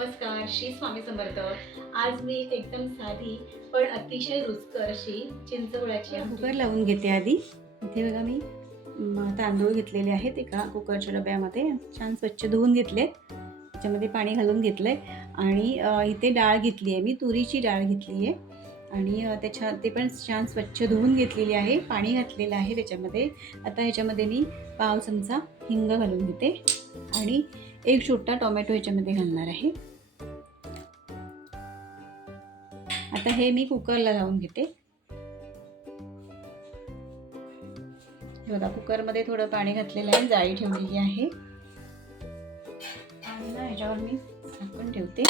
नमस्कार, श्री स्वामी समर्थ। आज मी एकदम साधी पण अतिशय रुचकर अशी चिंचगुळाची कुकर लावून घेते आधी। इथे बघा मी तांदूळ घेतलेले आहेत एका कुकरच्या डब्यामध्ये, छान स्वच्छ धुवून घेतले। त्याच्यामध्ये पाणी घालून घेतलंय आणि इथे डाळ घेतली आहे, मी तुरीची डाळ घेतली आहे आणि ते पण छान स्वच्छ धुवून घेतलेली आहे, पाणी घातलेलं आहे त्याच्यामध्ये। आता ह्याच्यामध्ये मी पाव चमचा हिंग घालून घेते आणि एक छोटा टोमॅटो ह्याच्यामध्ये घालणार आहे। आता हे मी कुकरला लावून घेते। हे बघा कुकरमध्ये थोडं पाणी घातलेलं आहे, जाळी ठेवलेली आहे आणि ना ह्याच्यावर मी झाकण ठेवते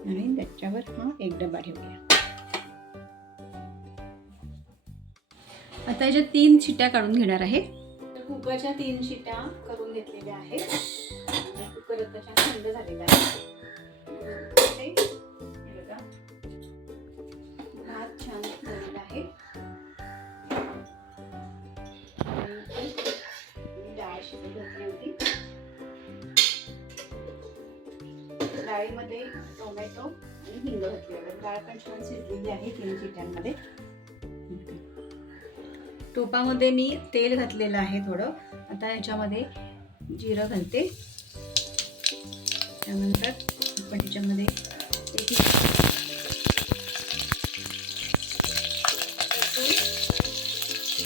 आणि त्याच्यावर हा एक डबा ठेवूया। आता याच्या 3 शिट्ट्या काढून घेणार आहे। तर कुकरच्या 3 शिट्ट्या करून घेतलेल्या आहेत। कुकर आता छान थंड झालेला आहे। हे बघा भात छान झालेला आहे। डाळ शिजत घातली होती, डाळीमध्ये टोमॅटो आणि हिंग घातलेलं, डाळ पण छान शिजलेली आहे 3 शिट्ट्यांमध्ये। टोपामध्ये मी तेल घातलेलं आहे थोडं। आता याच्यामध्ये जिरं घालते, त्यानंतर आपण त्याच्यामध्ये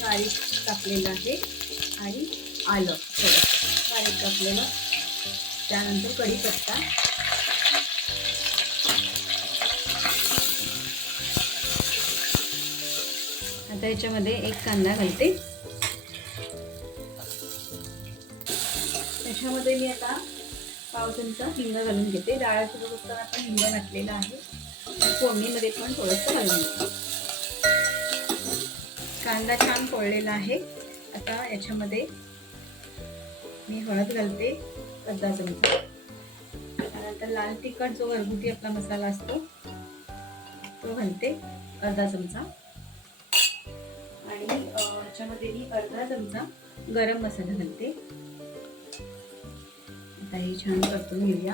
बारीक कापलेलं आहे आणि आलं थोडं बारीक कापलेलं, त्यानंतर कढीपत्ता, आता याच्यामध्ये एक कांदा घालते। त्याच्यामध्ये मी आता पाव चमचा हिंग घालून घेते। डाळ शिजत असताना आपण हिंग घातलेला आहे, फोडणीमध्ये पण थोडंसं घालून घेते। कांदा छान पोळलेला आहे। आता याच्यामध्ये मी हळद घालते अर्धा चमचा, त्यानंतर लाल तिखट जो घरगुती आपला मसाला असतो तो घालते अर्धा चमचा आणि याच्यामध्ये मी अर्धा चमचा गरम मसाला घालते। आता हे छान परतून घेऊया।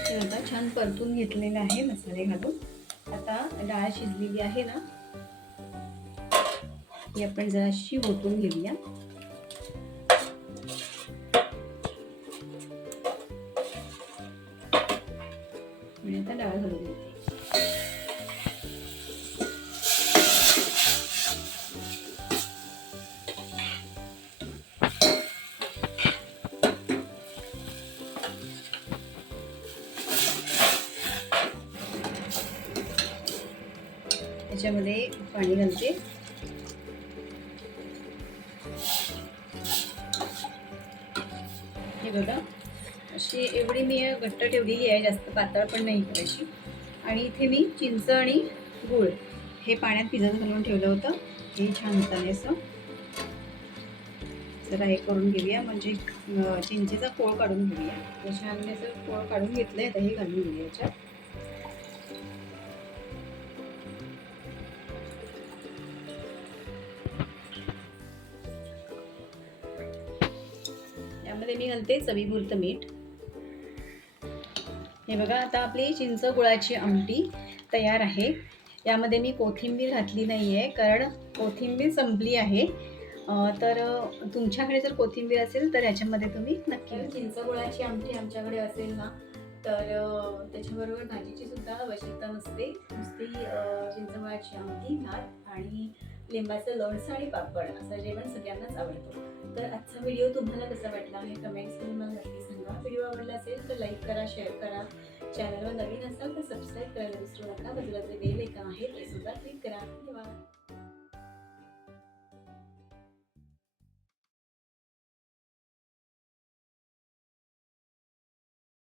हे आता छान परतून घेतलेलं आहे मसाले घालून। आता डाळ शिजलेली आहे ना, ही आपण जराशी ओतून घेऊया आणि आता डाळ घालून घेते। त्याच्यामध्ये पाणी घालते, हे बघा अशी एवढी मी घट्ट ठेवलेली आहे, जास्त पातळ पण नाही करायची। आणि इथे मी चिंच आणि गूळ हे पाण्यात भिजत घालून ठेवलं होतं, हे छान हाताने असं जरा हे करून घेऊया, म्हणजे चिंचेचा कोळ काढून घेऊया। छान असं कोळ काढून घेतलंय, आता हे घालून घेऊया याच्यात। यामध्ये मी घालते चवीपुरतं मीठ। हे बघा आता आपली चिंच गुळाची आमटी तयार आहे। यामध्ये मी कोथिंबीर घातली नाही आहे, कारण कोथिंबीर संपली आहे। तर तुमच्याकडे जर कोथिंबीर असेल तर याच्यामध्ये तुम्ही नक्की। चिंच गुळाची आमटी आमच्याकडे असेल ना, तर त्याच्याबरोबर भाजीची सुद्धा आवश्यकता नसते, नुसती चिंचगुळाची आमटी, भात आणि लिंबाचं लोणचं आणि पापड असं जेवण सगळ्यांनाच आवडतं। तर आजचा व्हिडिओ तुम्हाला कसा वाटला हे कमेंट्समध्ये मला नक्की सांगा। व्हिडिओ आवडला असेल तर लाईक करा, शेअर करा, चॅनलवर नवीन असाल तर सबस्क्राईब करायला विसरू नका। बाजूला जे बेल आयकॉन आहे ते सुद्धा क्लिक करा। धन्यवाद।